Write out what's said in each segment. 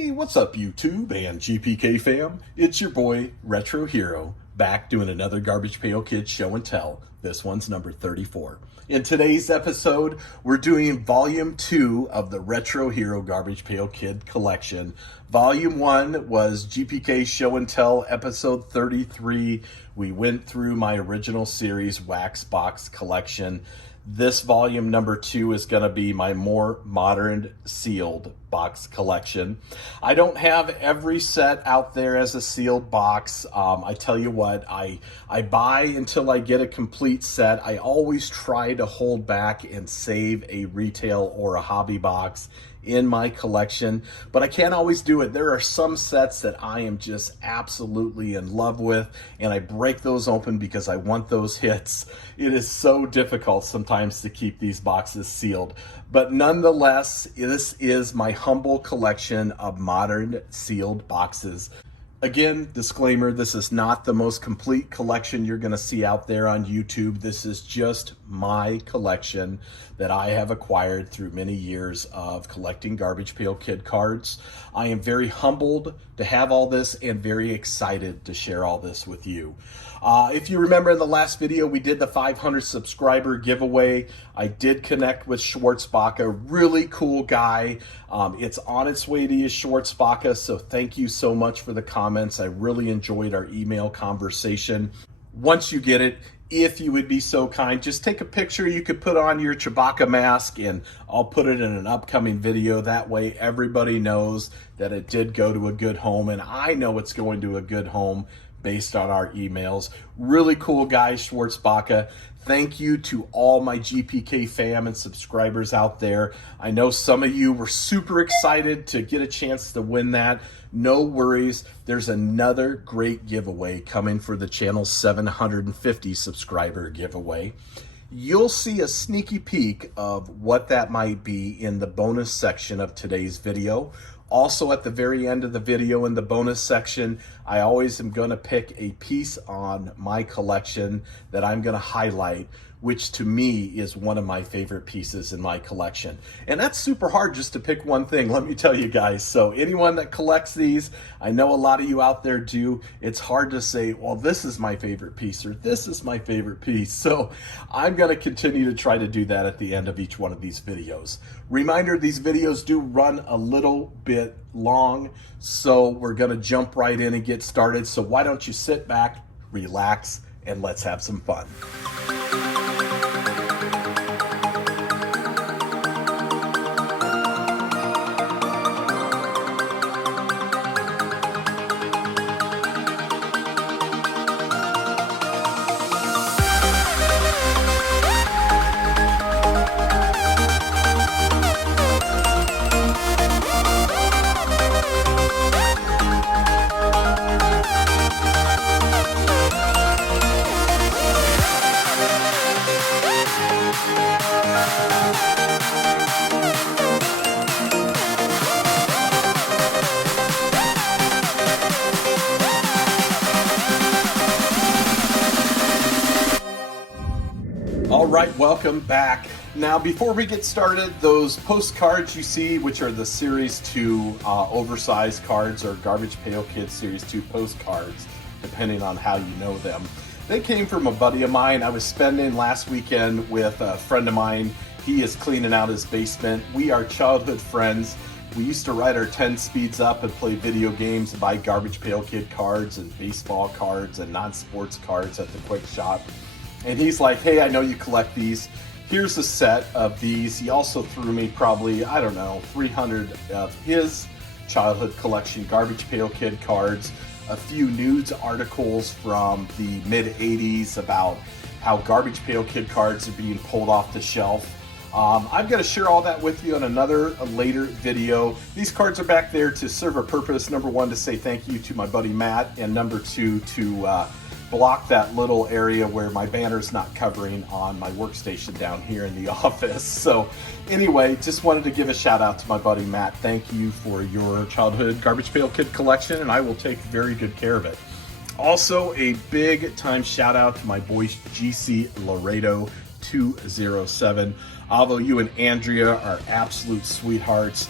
Hey, what's up YouTube and GPK fam? It's your boy, RetroHero, back doing another Garbage Pail Kids show and tell. This one's number 34. In today's episode, we're doing volume 2 of the RetroHero Garbage Pail Kid collection. Volume 1 was GPK show and tell episode 33. We went through my original series wax box collection. This volume number 2 is going to be my more modern sealed box collection. I don't have every set out there as a sealed box. I tell you what, I buy until I get a complete set. I always try to hold back and save a retail or a hobby box in my collection, but I can't always do it. There are some sets that I am just absolutely in love with, and I break those open because I want those hits. It is so difficult sometimes to keep these boxes sealed, but nonetheless, this is my humble collection of modern sealed boxes. Again, disclaimer, this is not the most complete collection you're going to see out there on YouTube. This is just my collection that I have acquired through many years of collecting Garbage Pail Kid cards. I am very humbled to have all this and very excited to share all this with you. If you remember in the last video, we did the 500 subscriber giveaway. I did connect with Schwarzbacca, really cool guy. It's on its way to you, Schwarzbacca, so thank you so much for the comments. I really enjoyed our email conversation. Once you get it, if you would be so kind, just take a picture. You could put on your Chewbacca mask and I'll put it in an upcoming video. That way everybody knows that it did go to a good home, and I know it's going to a good home based on our emails. Really cool guy, Schwarzbacca. Thank you to all my GPK fam and subscribers out there. I know some of you were super excited to get a chance to win that. No worries. There's another great giveaway coming for the channel's 750 subscriber giveaway. You'll see a sneaky peek of what that might be in the bonus section of today's video. Also, at the very end of the video in the bonus section, I always am going to pick a piece on my collection that I'm going to highlight, which to me is one of my favorite pieces in my collection. And that's super hard just to pick one thing, let me tell you guys. So anyone that collects these, I know a lot of you out there do, it's hard to say, well, this is my favorite piece or this is my favorite piece. So I'm gonna continue to try to do that at the end of each one of these videos. Reminder, these videos do run a little bit long, so we're gonna jump right in and get started. So why don't you sit back, relax, and let's have some fun. All right, welcome back. Now, before we get started, those postcards you see, which are the Series 2 oversized cards or Garbage Pail Kids Series 2 postcards, depending on how you know them, they came from a buddy of mine. I was spending last weekend with a friend of mine. He is cleaning out his basement. We are childhood friends. We used to ride our 10 speeds up and play video games and buy Garbage Pail Kid cards and baseball cards and non-sports cards at the Quick Shop. And he's like, hey, I know you collect these. Here's a set of these. He also threw me probably, I don't know, 300 of his childhood collection Garbage Pail Kid cards, a few news articles from the mid-'80s about how Garbage Pail Kid cards are being pulled off the shelf. I'm going to share all that with you in another later video. These cards are back there to serve a purpose. Number one, to say thank you to my buddy Matt, and number two, to block that little area where my banner's not covering on my workstation down here in the office. So anyway, just wanted to give a shout out to my buddy Matt. Thank you for your childhood Garbage Pail Kid collection, and I will take very good care of it. Also, a big time shout out to my boy GC Laredo 207. Although you and Andrea are absolute sweethearts,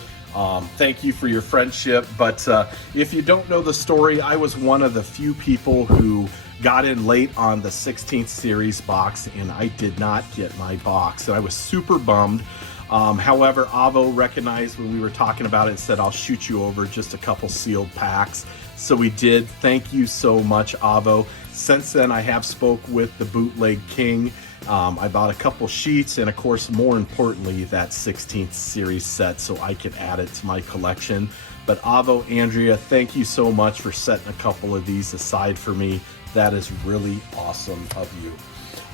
Thank you for your friendship. But if you don't know the story, I was one of the few people who got in late on the 16th series box, and I did not get my box, and I was super bummed. However, Avo recognized when we were talking about it and said, I'll shoot you over just a couple sealed packs. So we did. Thank you so much, Avo. Since then, I have spoke with the Bootleg King. I bought a couple sheets and, of course, more importantly, that 16th series set so I could add it to my collection. But Avo, Andrea, thank you so much for setting a couple of these aside for me. That is really awesome of you.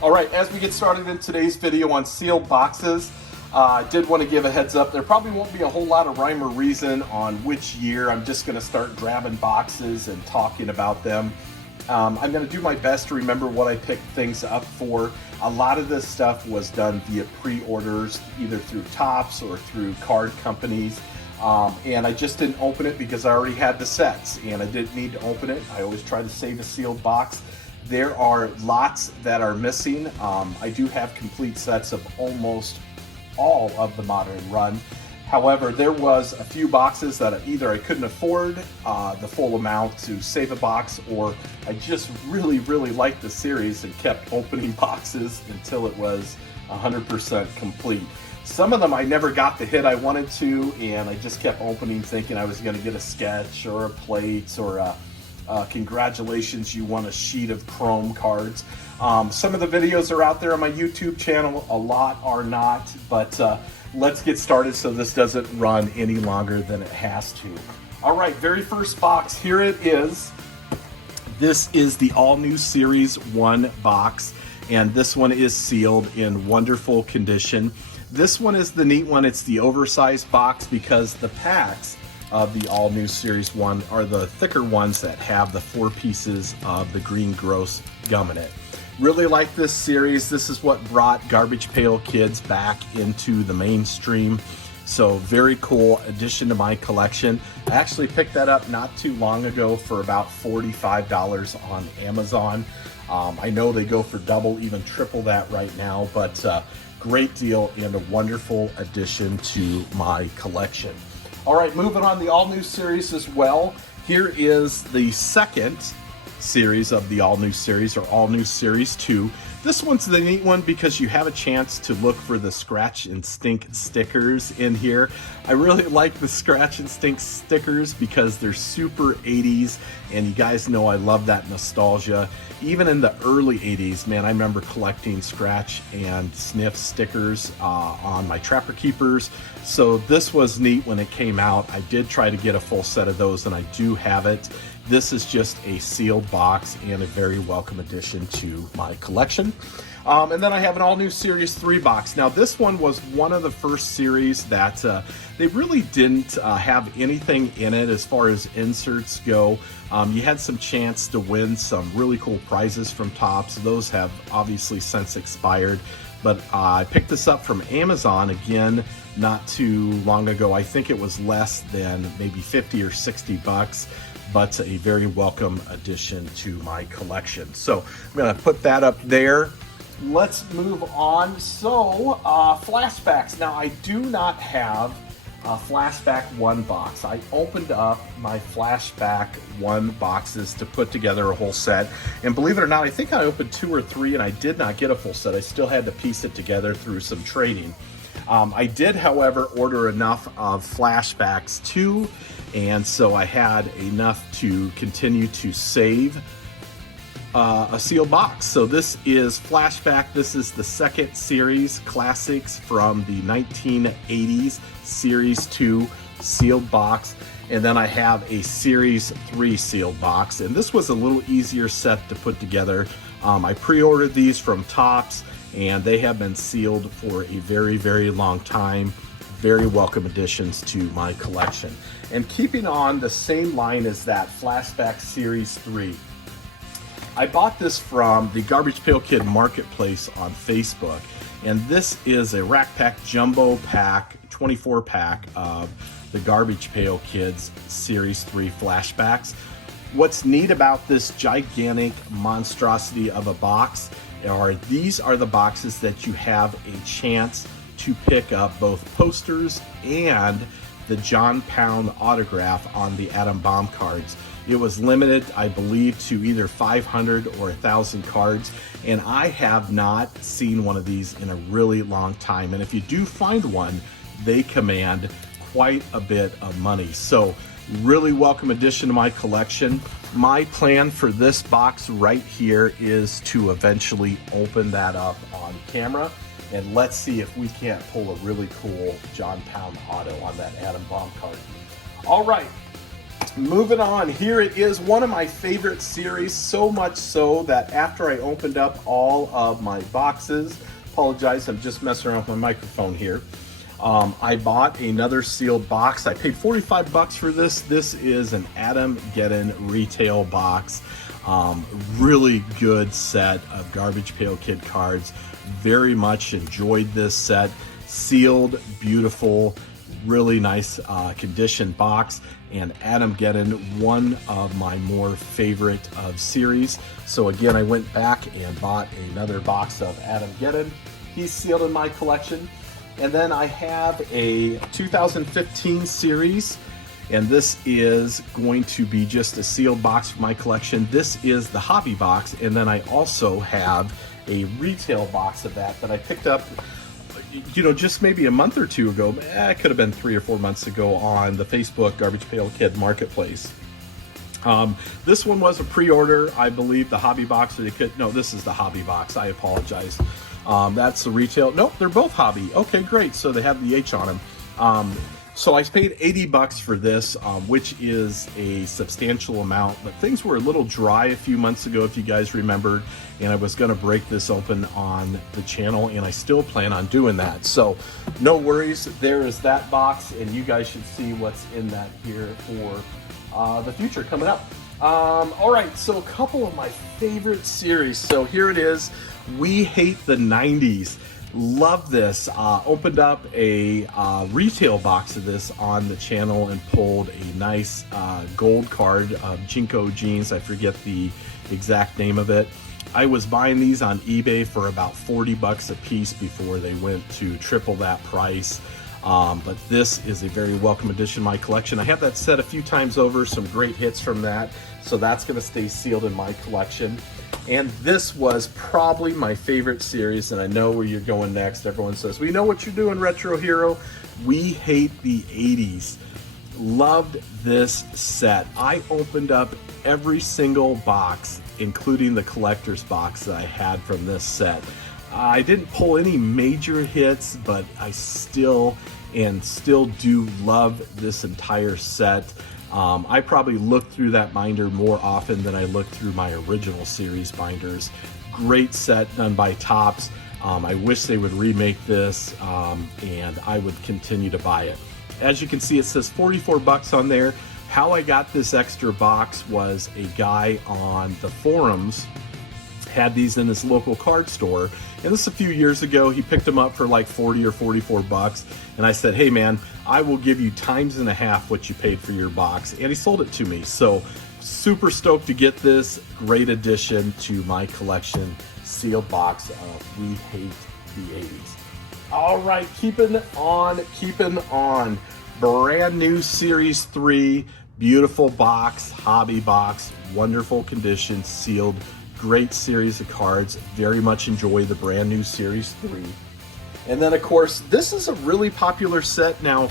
All right, as we get started in today's video on sealed boxes, I did want to give a heads up. There probably won't be a whole lot of rhyme or reason on which year. I'm just going to start grabbing boxes and talking about them. I'm going to do my best to remember what I picked things up for. A lot of this stuff was done via pre-orders, either through Topps or through card companies. And I just didn't open it because I already had the sets and I didn't need to open it. I always try to save a sealed box. There are lots that are missing. I do have complete sets of almost all of the Modern run. However, there was a few boxes that either I couldn't afford the full amount to save a box, or I just really liked the series and kept opening boxes until it was 100% complete. Some of them I never got the hit I wanted to, and I just kept opening thinking I was going to get a sketch or a plate or a congratulations, you won a sheet of Chrome cards. Some of the videos are out there on my YouTube channel, a lot are not, but let's get started so this doesn't run any longer than it has to. All right, very first box, here it is. This is the all new Series 1 box, and this one is sealed in wonderful condition. This one is the neat one. It's the oversized box because the packs of the all new Series 1 are the thicker ones that have the 4 pieces of the green gross gum in it. Really like this series. This is what brought Garbage Pail Kids back into the mainstream. So very cool addition to my collection. I actually picked that up not too long ago for about $45 on Amazon. I know they go for double, even triple that right now, but great deal and a wonderful addition to my collection. All right, moving on, the all new series as well. Here is the second series of the all new series, or all new series 2. This one's the neat one because you have a chance to look for the scratch and stink stickers in here. I really like the scratch and stink stickers because they're super 80s, and you guys know I love that nostalgia. Even in the early 80s, man, I remember collecting scratch and sniff stickers on my Trapper Keepers. So this was neat when it came out. I did try to get a full set of those, and I do have it. This is just a sealed box and a very welcome addition to my collection. And then I have an all new Series 3 box. Now this one was one of the first series that they really didn't have anything in it as far as inserts go. You had some chance to win some really cool prizes from Topps. Those have obviously since expired. But I picked this up from Amazon again not too long ago. I think it was less than maybe 50 or 60 bucks. But a very welcome addition to my collection. So I'm going to put that up there. Let's move on. So flashbacks. Now I do not have a flashback 1 box. I opened up my flashback 1 boxes to put together a whole set, and believe it or not, I think I opened 2 or 3 and I did not get a full set. I still had to piece it together through some trading. I did, however, order enough of flashbacks 2, and so I had enough to continue to save a sealed box. So this is Flashback. This is the second series, Classics from the 1980s, Series 2 sealed box. And then I have a Series 3 sealed box. And this was a little easier set to put together. I pre-ordered these from Topps, and they have been sealed for a very long time. Very welcome additions to my collection. And keeping on the same line as that, Flashback Series 3. I bought this from the Garbage Pail Kid Marketplace on Facebook, and this is a Rack Pack Jumbo Pack, 24 pack of the Garbage Pail Kids Series 3 Flashbacks. What's neat about this gigantic monstrosity of a box are these are the boxes that you have a chance to pick up both posters and the John Pound autograph on the Atom Bomb cards. It was limited, I believe, to either 500 or 1,000 cards, and I have not seen one of these in a really long time. And if you do find one, they command quite a bit of money. So really welcome addition to my collection. My plan for this box right here is to eventually open that up on camera, and let's see if we can't pull a really cool John Pound auto on that Atom Bomb card. All right, moving on. Here it is, one of my favorite series, so much so that after I opened up all of my boxes, apologize, I'm just messing around with my microphone here. I bought another sealed box. I paid 45 bucks for this. This is an Atom-Geddon retail box. Really good set of Garbage Pail Kid cards. Very much enjoyed this set. Sealed, beautiful, really nice condition box. And Atom-Geddon, one of my more favorite of series. So again, I went back and bought another box of Atom-Geddon. He's sealed in my collection. And then I have a 2015 series, and this is going to be just a sealed box for my collection. This is the hobby box, and then I also have a retail box of that I picked up, you know, just maybe a month or two ago. It could have been 3 or 4 months ago on the Facebook Garbage Pail Kid Marketplace. This one was a pre-order, I believe. The hobby box, or they could, no, this is the hobby box. I apologize. That's the retail. Nope, they're both hobby. Okay, great. So they have the H on them. So I paid 80 bucks for this, which is a substantial amount, but things were a little dry a few months ago, if you guys remembered, and I was going to break this open on the channel, and I still plan on doing that. So no worries. There is that box, and you guys should see what's in that here for the future coming up. All right, so a couple of my favorite series. So here it is. We Hate the 90s. Love this. Opened up a retail box of this on the channel and pulled a nice gold card of Jinko jeans. I forget the exact name of it. I was buying these on eBay for about 40 bucks a piece before they went to triple that price. But this is a very welcome addition to my collection. I have that set a few times over, some great hits from that. So that's going to stay sealed in my collection. And this was probably my favorite series, and I know where you're going next. Everyone says, we know what you're doing, Retro Hero. We Hate the 80s. Loved this set. I opened up every single box, including the collector's box that I had from this set. I didn't pull any major hits, but I still do love this entire set. I probably looked through that binder more often than I looked through my original series binders. Great set done by Topps. I wish they would remake this, and I would continue to buy it. As you can see, it says 44 bucks on there. How I got this extra box was a guy on the forums had these in his local card store, and this a few years ago. He picked them up for like 40 or 44 bucks, and I said, hey man, I will give you times and a half what you paid for your box, and he sold it to me. So super stoked to get this. Great addition to my collection. Sealed box of We Hate the 80s. All right, keeping on. Brand new Series 3, beautiful box, hobby box, wonderful condition, sealed. Great series of cards. Very much enjoy the brand new Series 3. And then, of course, this is a really popular set. Now,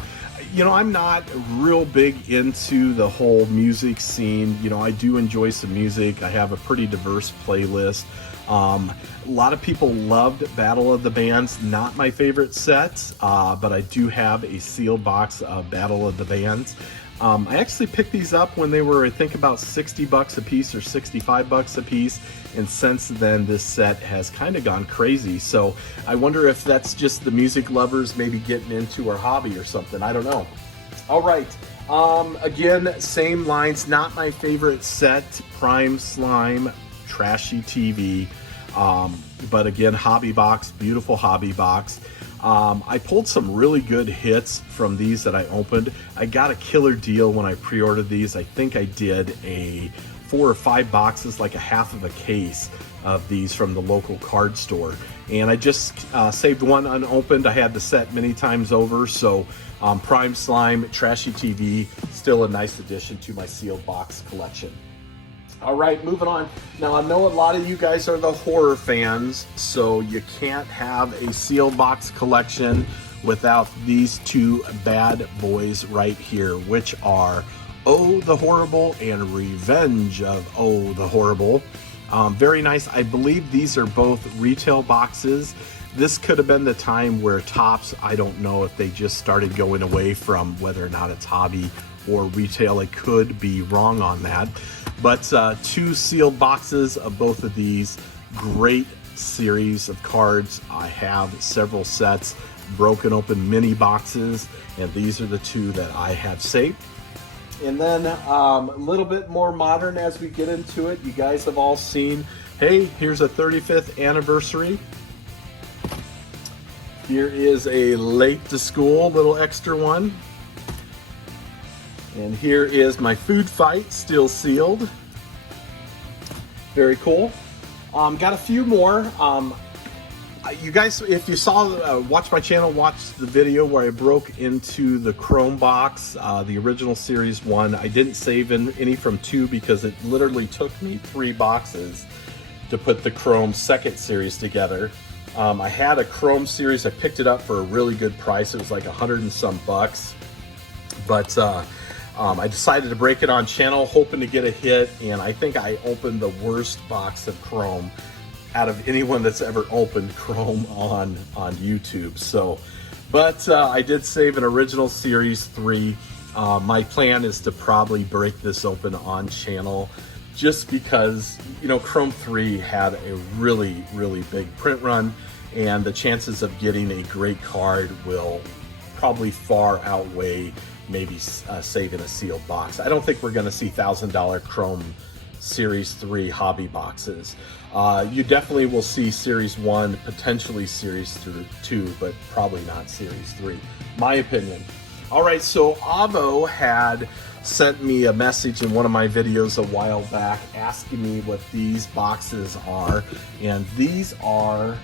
you know, I'm not real big into the whole music scene. You know, I do enjoy some music. I have a pretty diverse playlist. A lot of people loved Battle of the Bands. Not my favorite set, but I do have a sealed box of Battle of the Bands. I actually picked these up when they were, I think, about 60 bucks a piece or 65 bucks a piece, and since then this set has kind of gone crazy. So I wonder if that's just the music lovers maybe getting into our hobby or something. I don't know. All right, again, same lines. Not my favorite set. Prime Slime, Trashy TV, but again, hobby box, beautiful hobby box. I pulled some really good hits from these that I opened. I got a killer deal when I pre-ordered these. I think I did a 4 or 5 boxes, like a half of a case of these from the local card store. And I just saved one unopened. I had the set many times over, so Prime Slime, Trashy TV, still a nice addition to my sealed box collection. All right, moving on. Now, I know a lot of you guys are the horror fans, so you can't have a sealed box collection without these two bad boys right here, which are Oh the Horrible and Revenge of Oh the Horrible. Very nice. I believe these are both retail boxes. This could have been the time where Topps, I don't know if they just started going away from whether or not it's hobby or retail. I could be wrong on that. But two sealed boxes of both of these. Great series of cards. I have several sets, broken open mini boxes, and these are the two that I have saved. And then a little bit more modern as we get into it. You guys have all seen, hey, here's a 35th anniversary. Here is a late to school, little extra one. And here is my food fight, still sealed. Very cool. Got a few more. You guys, if you saw, watch my channel, watch the video where I broke into the Chrome box, the original Series 1. I didn't save any from 2 because it literally took me 3 boxes to put the Chrome second series together. I had a Chrome series. I picked it up for a really good price. It was like $100 and some bucks. But I decided to break it on channel, hoping to get a hit, and I think I opened the worst box of Chrome out of anyone that's ever opened Chrome on YouTube. So, but I did save an original Series 3. My plan is to probably break this open on channel, just because, you know, Chrome 3 had a really, really big print run, and the chances of getting a great card will probably far outweigh maybe saving a sealed box. I don't think we're going to see $1,000 Chrome Series 3 hobby boxes. You definitely will see Series 1, potentially Series 2, but probably not Series 3, my opinion. All right, so Avo had sent me a message in one of my videos a while back asking me what these boxes are, and these are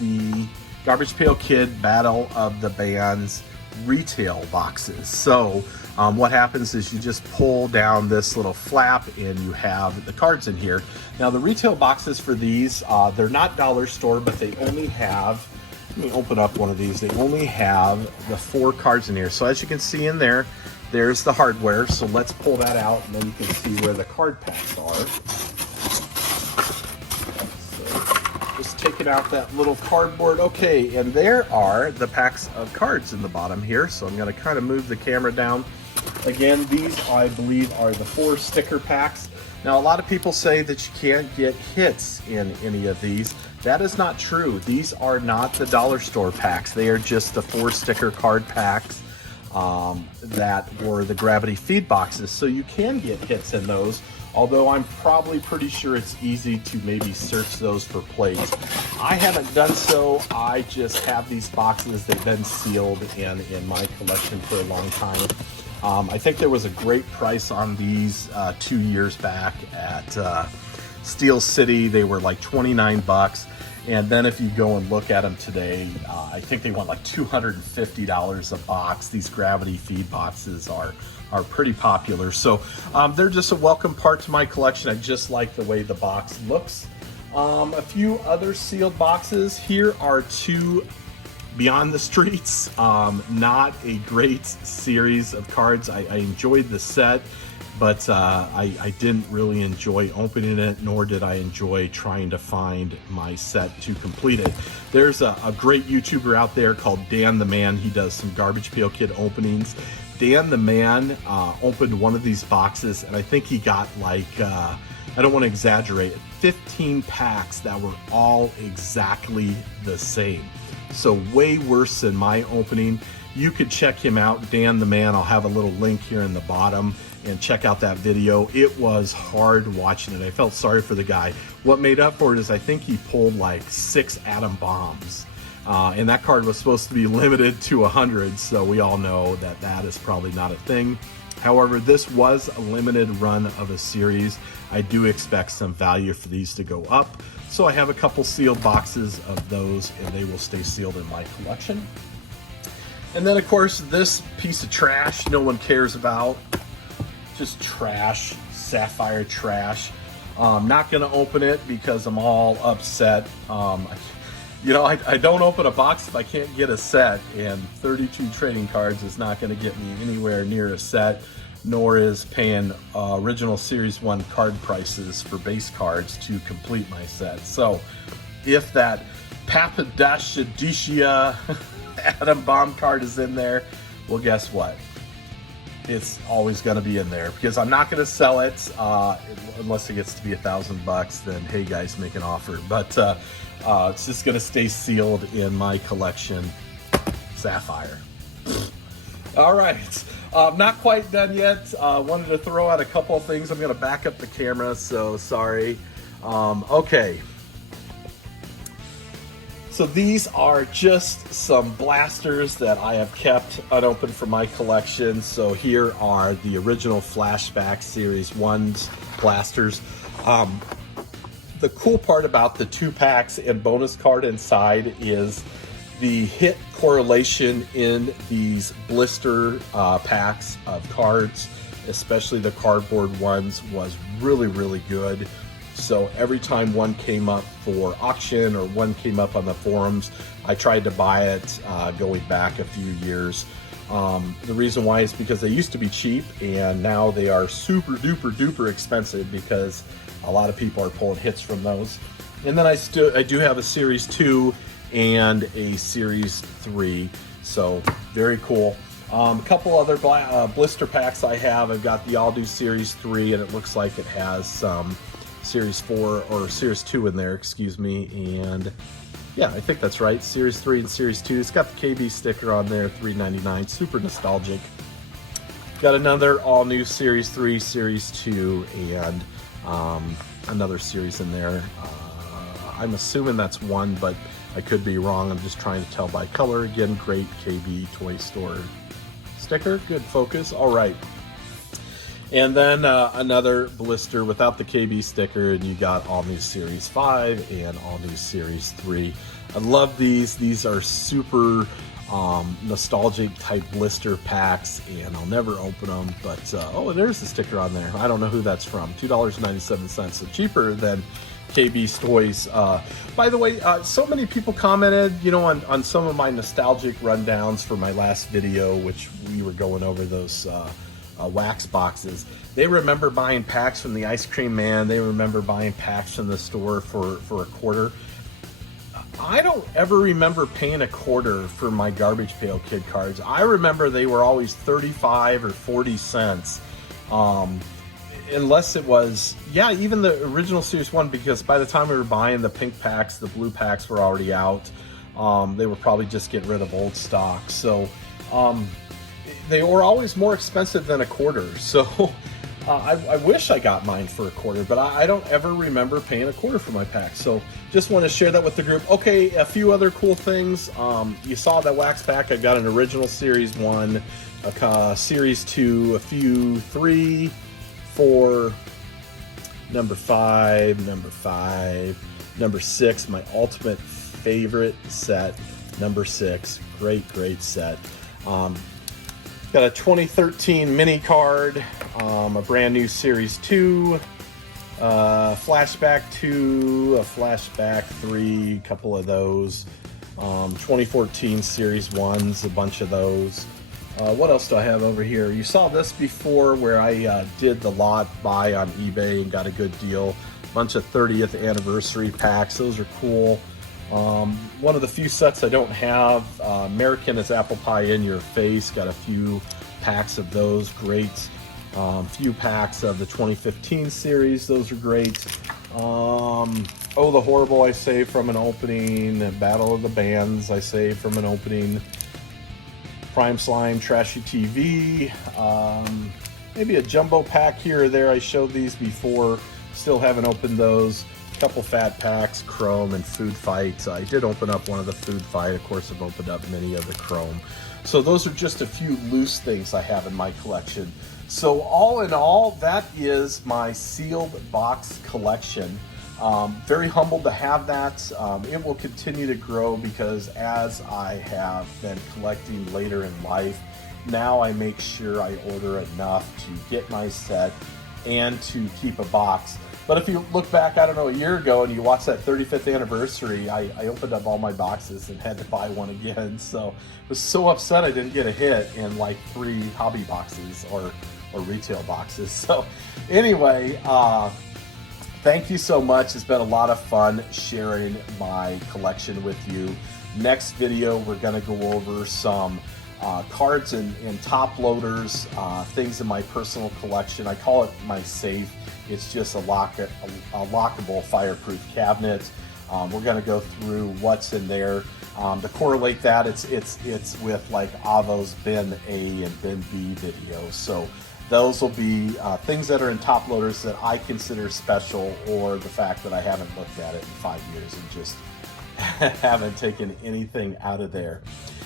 the Garbage Pail Kid Battle of the Bands retail boxes. So what happens is you just pull down this little flap and you have the cards in here. Now the retail boxes for these, they're not dollar store, but they only have, let me open up one of these, they only have the 4 cards in here. So as you can see in there, there's the hardware. So let's pull that out and then you can see where the card packs are. Just taking out that little cardboard. Okay, and there are the packs of cards in the bottom here. So I'm going to kind of move the camera down. Again, these I believe are the 4 sticker packs. Now a lot of people say that you can't get hits in any of these. That is not true. These are not the dollar store packs. They are just the 4 sticker card packs that were the gravity feed boxes. So you can get hits in those, although I'm probably pretty sure it's easy to maybe search those for plates. I haven't done so. I just have these boxes. They've been sealed in my collection for a long time. I think there was a great price on these 2 years back at Steel City. They were like 29 bucks. And then if you go and look at them today, I think they want like $250 a box. These gravity feed boxes are pretty popular. So they're just a welcome part to my collection. I just like the way the box looks. A few other sealed boxes. Here are 2 Beyond the Streets. Not a great series of cards. I enjoyed the set, but I didn't really enjoy opening it, nor did I enjoy trying to find my set to complete it. There's a great YouTuber out there called Dan the Man. He does some Garbage Pail Kid openings. Dan the Man opened one of these boxes, and I think he got like, I don't want to exaggerate, 15 packs that were all exactly the same. So way worse than my opening. You could check him out, Dan the Man. I'll have a little link here in the bottom, and check out that video. It was hard watching it. I felt sorry for the guy. What made up for it is I think he pulled like 6 atom bombs. And that card was supposed to be limited to 100, so we all know that that is probably not a thing. However, this was a limited run of a series. I do expect some value for these to go up. So I have a couple sealed boxes of those, and they will stay sealed in my collection. And then of course this piece of trash no one cares about. Just trash, sapphire trash. Not gonna open it because I'm all upset. You know, I don't open a box if I can't get a set, and 32 trading cards is not gonna get me anywhere near a set, nor is paying original Series 1 card prices for base cards to complete my set. So if that Papadashadishia Atom Bomb card is in there, well, guess what? It's always going to be in there because I'm not going to sell it unless it gets to be $1,000. Then hey guys, make an offer. But it's just going to stay sealed in my collection. Sapphire. All right, not quite done yet. Wanted to throw out a couple of things. I'm going to back up the camera, so sorry. Okay. So these are just some blasters that I have kept unopened from my collection. So here are the original Flashback Series 1's blasters. The cool part about the 2-packs and bonus card inside is the hit correlation in these blister packs of cards, especially the cardboard ones, was really, really good. So every time one came up for auction or one came up on the forums, I tried to buy it going back a few years. The reason why is because they used to be cheap and now they are super duper duper expensive because a lot of people are pulling hits from those. And then I do have a Series 2 and a Series 3, so very cool. A couple other blister packs I have. I've got the All Do Series 3, and it looks like it has some Series 4 or Series 2 in there, excuse me, and yeah, I think that's right, Series 3 and Series 2. It's got the KB sticker on there, $3.99, super nostalgic. Got another all new Series 3, Series 2, and another series in there. I'm assuming that's one, but I could be wrong. I'm just trying to tell by color. Again, great KB toy store sticker, good focus, all right. And then another blister without the KB sticker, and you got all new Series 5 and all new Series 3. I love these. These are super nostalgic type blister packs, and I'll never open them. But oh, there's the sticker on there. I don't know who that's from. $2.97, so cheaper than KB's toys. By the way, so many people commented, you know, on some of my nostalgic rundowns for my last video, which we were going over those wax boxes. They remember buying packs from the Ice Cream Man. They remember buying packs from the store for a quarter. I don't ever remember paying a quarter for my Garbage Pail Kid cards. I remember they were always 35 or 40 cents. Unless it was, yeah, even the original Series 1, because by the time we were buying the pink packs, the blue packs were already out. They were probably just getting rid of old stock. So they were always more expensive than a quarter. So I wish I got mine for a quarter, but I don't ever remember paying a quarter for my pack. So just want to share that with the group. Okay, a few other cool things. You saw that wax pack. I got an original Series 1, a Series 2, a few 3, 4, number 5, number 6, my ultimate favorite set, number 6. Great set. Got a 2013 mini card, a brand new Series 2, Flashback 2, a Flashback 3, a couple of those, 2014 Series 1s, a bunch of those. What else do I have over here? You saw this before where I did the lot buy on eBay and got a good deal. Bunch of 30th anniversary packs. Those are cool. One of the few sets I don't have, American is Apple Pie in Your Face. Got a few packs of those. Great. Few packs of the 2015 series. Those are great. Oh, the Horrible I saved from an opening. Battle of the Bands I saved from an opening. Prime Slime, Trashy TV, maybe a jumbo pack here or there. I showed these before, still haven't opened those. A couple fat packs, Chrome, and Food Fight. I did open up one of the Food Fight. Of course, I've opened up many of the Chrome. So those are just a few loose things I have in my collection. So all in all, that is my sealed box collection. Very humbled to have that. It will continue to grow because as I have been collecting later in life, now I make sure I order enough to get my set and to keep a box. But if you look back, I don't know, a year ago and you watch that 35th anniversary, I opened up all my boxes and had to buy one again. So I was so upset I didn't get a hit in like 3 hobby boxes or retail boxes. So anyway, thank you so much. It's been a lot of fun sharing my collection with you. Next video, we're gonna go over some cards and top loaders, things in my personal collection. I call it my safe. It's just a lockable fireproof cabinet. We're gonna go through what's in there. To correlate that, it's with like Avo's bin A and bin B videos. So those will be things that are in top loaders that I consider special, or the fact that I haven't looked at it in 5 years and just haven't taken anything out of there.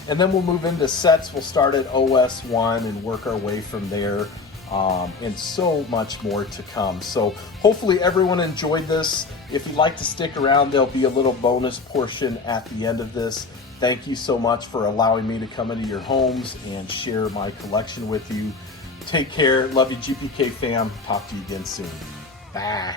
And then we'll move into sets. We'll start at OS 1 and work our way from there, and so much more to come. So hopefully everyone enjoyed this. If you'd like to stick around, there'll be a little bonus portion at the end of this. Thank you so much for allowing me to come into your homes and share my collection with you. Take care. Love you, GPK fam. Talk to you again soon. Bye.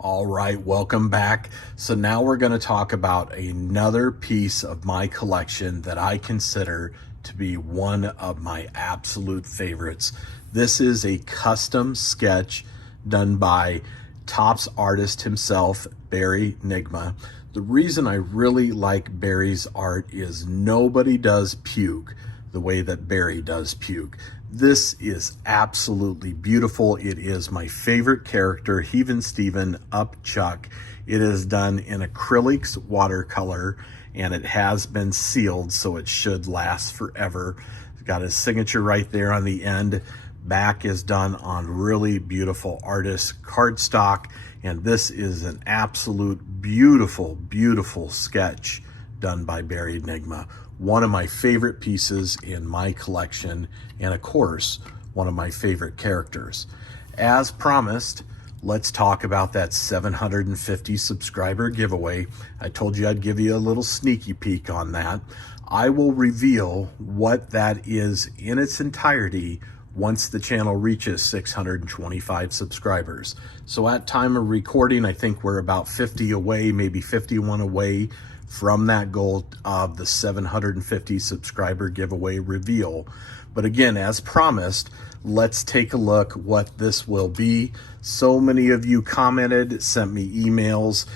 All right, welcome back. So now we're going to talk about another piece of my collection that I consider to be one of my absolute favorites. This is a custom sketch done by Topps artist himself, Barry Nigma. The reason I really like Barry's art is nobody does puke the way that Barry does puke. This is absolutely beautiful. It is my favorite character, Heavin' Steven Up Chuck. It is done in acrylics watercolor, and it has been sealed, so it should last forever. It's got his signature right there on the end. Back is done on really beautiful artist cardstock, and this is an absolute beautiful, beautiful sketch done by Barry Nigma. One of my favorite pieces in my collection, and of course, one of my favorite characters. As promised, let's talk about that 750 subscriber giveaway. I told you I'd give you a little sneaky peek on that. I will reveal what that is in its entirety once the channel reaches 625 subscribers. So at time of recording, I think we're about 50 away, maybe 51 away from that goal of the 750 subscriber giveaway reveal. But again, as promised, let's take a look what this will be. So many of you commented, sent me emails,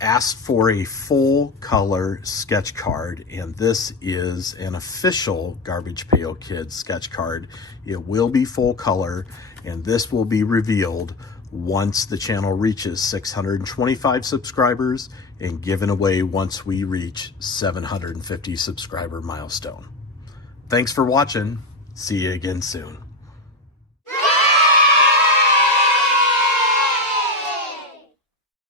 asked for a full color sketch card, and this is an official Garbage Pail Kids sketch card. It will be full color, and this will be revealed once the channel reaches 625 subscribers and given away once we reach 750 subscriber milestone. Thanks for watching. See you again soon.